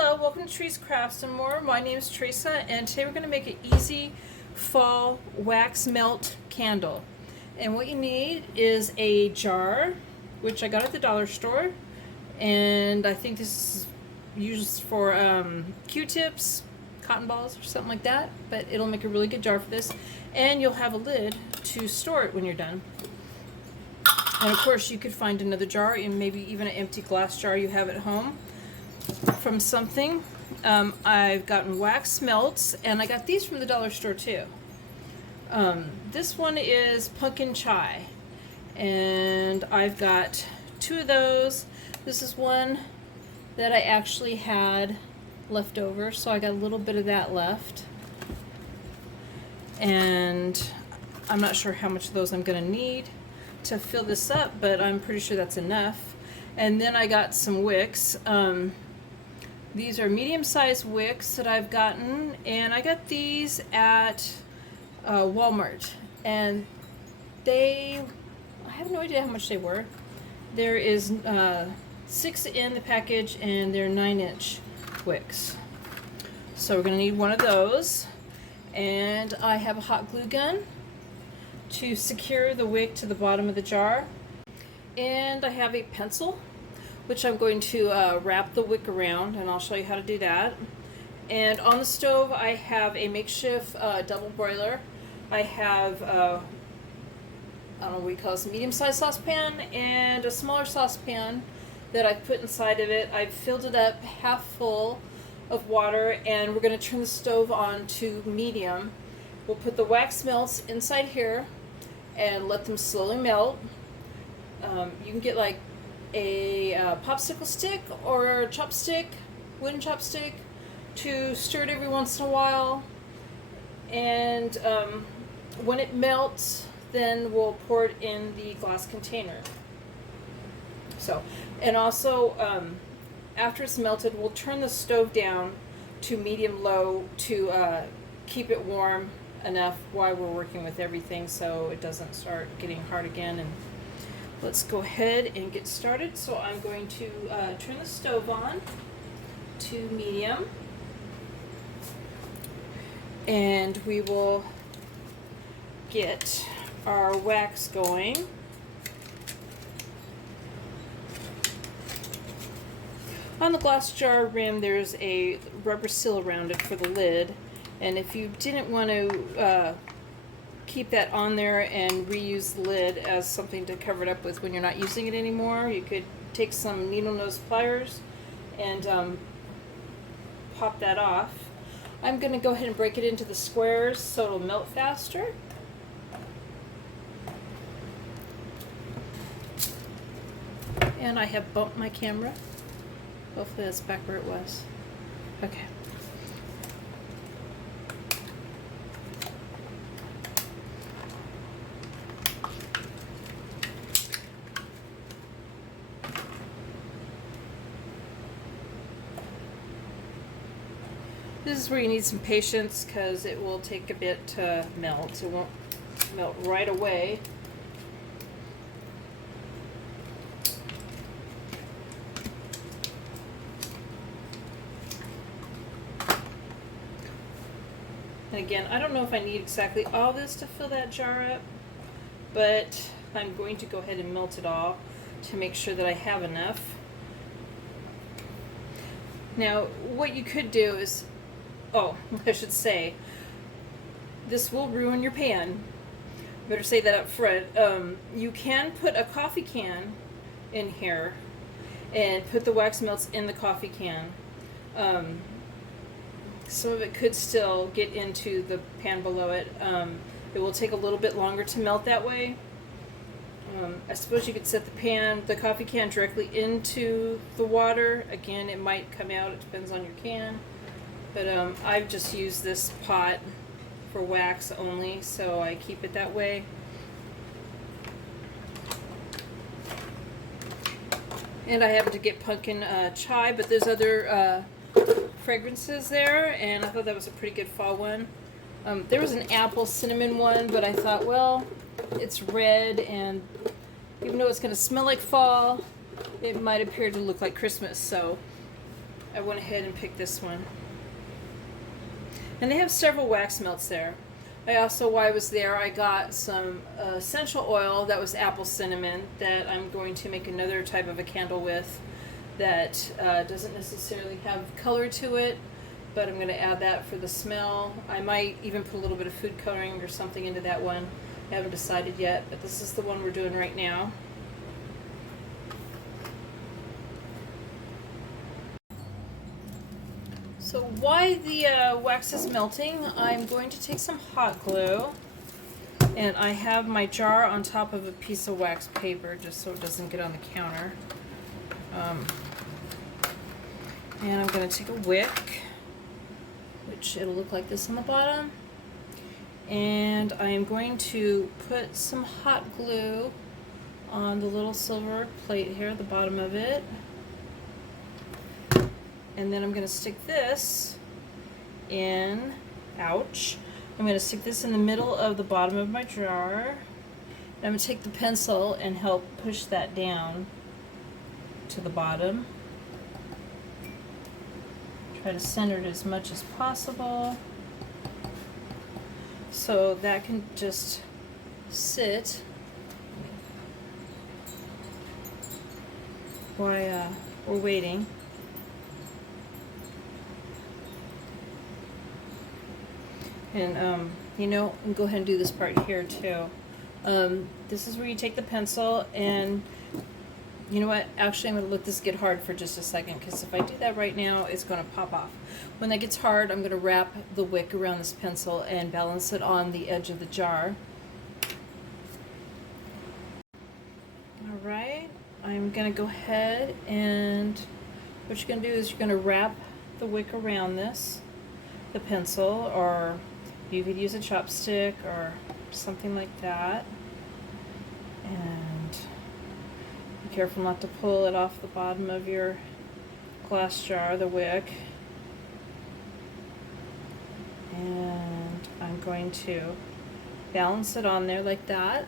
Hello, welcome to Trees Crafts and More. My name is Teresa, and today we're going to make an easy fall wax melt candle. And what you need is a jar, which I got at the dollar store, and I think this is used for Q-tips, cotton balls, or something like that, but it'll make a really good jar for this. And you'll have a lid to store it when you're done. And of course you could find another jar, and maybe even an empty glass jar you have at home from something. I've gotten wax melts, and I got these from the dollar store too. This one is pumpkin chai, and I've got two of those. This is one that I actually had left over, so I got a little bit of that left, and I'm not sure how much of those I'm going to need to fill this up, but I'm pretty sure that's enough. And then I got some wicks. These are medium-sized wicks that I've gotten, and I got these at Walmart, and I have no idea how much they were. There is 6 in the package, and they're 9-inch wicks. So we're going to need one of those, and I have a hot glue gun to secure the wick to the bottom of the jar, and I have a pencil which I'm going to wrap the wick around, and I'll show you how to do that. And on the stove I have a makeshift double broiler. I have I don't know what you call this, a medium-sized saucepan and a smaller saucepan that I've put inside of it. I've filled it up half full of water, and we're going to turn the stove on to medium. We'll put the wax melts inside here and let them slowly melt. You can get like a popsicle stick or a chopstick, wooden chopstick, to stir it every once in a while. And when it melts, then we'll pour it in the glass container. So, and also after it's melted, we'll turn the stove down to medium-low to keep it warm enough while we're working with everything, so it doesn't start getting hard again. And let's go ahead and get started. So I'm going to turn the stove on to medium, and we will get our wax going. On the glass jar rim there's a rubber seal around it for the lid, and if you didn't want to keep that on there and reuse the lid as something to cover it up with when you're not using it anymore, you could take some needle nose pliers and pop that off. I'm going to go ahead and break it into the squares so it'll melt faster. And I have bumped my camera. Hopefully that's back where it was. Okay. This is where you need some patience, because it will take a bit to melt. It won't melt right away. And again, I don't know if I need exactly all this to fill that jar up, but I'm going to go ahead and melt it all to make sure that I have enough. Now, what you could do is, I should say, this will ruin your pan. Better say that up front. You can put a coffee can in here and put the wax melts in the coffee can. Some of it could still get into the pan below it. It will take a little bit longer to melt that way. I suppose you could set the coffee can directly into the water. Again, it might come out, it depends on your can. But I've just used this pot for wax only, so I keep it that way. And I happened to get pumpkin chai, but there's other fragrances there, and I thought that was a pretty good fall one. There was an apple cinnamon one, but I thought, well, it's red, and even though it's going to smell like fall, it might appear to look like Christmas, so I went ahead and picked this one. And they have several wax melts there. I also, while I was there, I got some essential oil that was apple cinnamon that I'm going to make another type of a candle with that doesn't necessarily have color to it, but I'm going to add that for the smell. I might even put a little bit of food coloring or something into that one. I haven't decided yet, but this is the one we're doing right now. So while the wax is melting, I'm going to take some hot glue, and I have my jar on top of a piece of wax paper just so it doesn't get on the counter. And I'm going to take a wick, which it'll look like this on the bottom, and I am going to put some hot glue on the little silver plate here at the bottom of it. And then I'm going to stick this in, ouch, I'm going to stick this in the middle of the bottom of my jar. And I'm going to take the pencil and help push that down to the bottom. Try to center it as much as possible so that can just sit while we're waiting. And you know, and go ahead and do this part here too. This is where you take the pencil, and you know what, actually I'm going to let this get hard for just a second, because if I do that right now it's going to pop off. When that gets hard, I'm going to wrap the wick around this pencil and balance it on the edge of the jar. Alright, I'm going to go ahead, and what you're going to do is you're going to wrap the wick around this, the pencil, or you could use a chopstick or something like that. And be careful not to pull it off the bottom of your glass jar, the wick. And I'm going to balance it on there like that.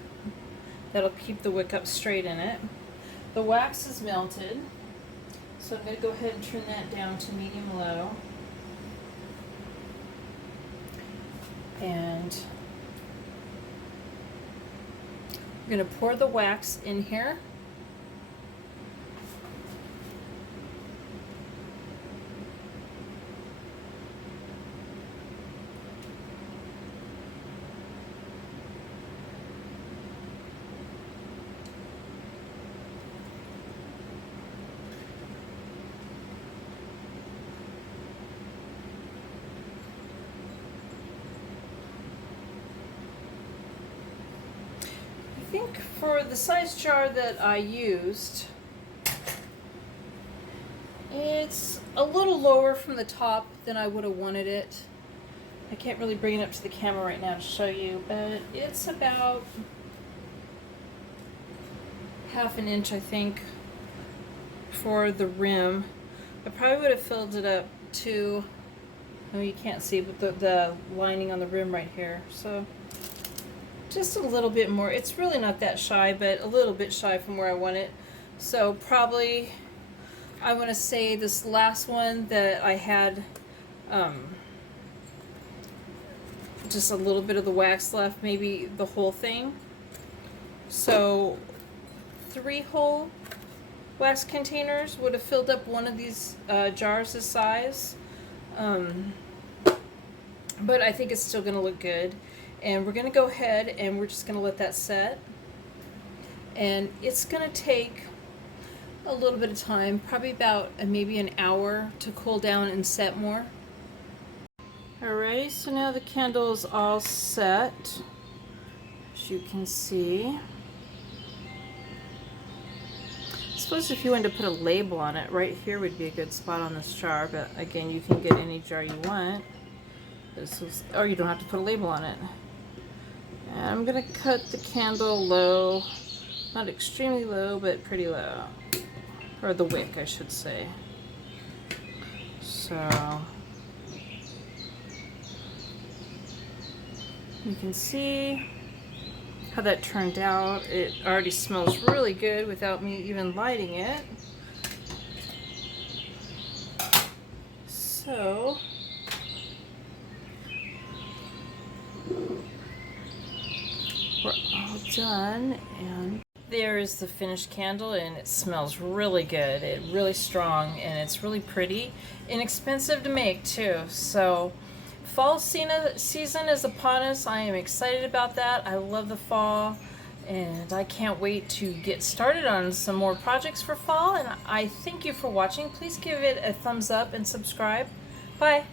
That'll keep the wick up straight in it. The wax is melted, so I'm going to go ahead and turn that down to medium-low. And I'm going to pour the wax in here. I think for the size jar that I used, it's a little lower from the top than I would have wanted it. I can't really bring it up to the camera right now to show you, but it's about ½ an inch, I think, for the rim. I probably would have filled it up to, oh, you can't see, but the lining on the rim right here. So just a little bit more. It's really not that shy, but a little bit shy from where I want it. So probably, I want to say this last one that I had, just a little bit of the wax left, maybe the whole thing. So 3 whole wax containers would have filled up one of these jars this size. But I think it's still going to look good. And we're going to go ahead and we're just going to let that set. And it's going to take a little bit of time, probably about maybe an hour to cool down and set more. Alrighty, so now the candle is all set, as you can see. I suppose if you wanted to put a label on it, right here would be a good spot on this jar, but again, you can get any jar you want. This was, or you don't have to put a label on it. And I'm going to cut the candle low, not extremely low, but pretty low. Or the wick, I should say. So you can see how that turned out. It already smells really good without me even lighting it. So we're all done, and there is the finished candle, and it smells really good. It's really strong, and it's really pretty. Inexpensive to make too. So fall season is upon us. I am excited about that. I love the fall, and I can't wait to get started on some more projects for fall. And I thank you for watching. Please give it a thumbs up and subscribe. Bye.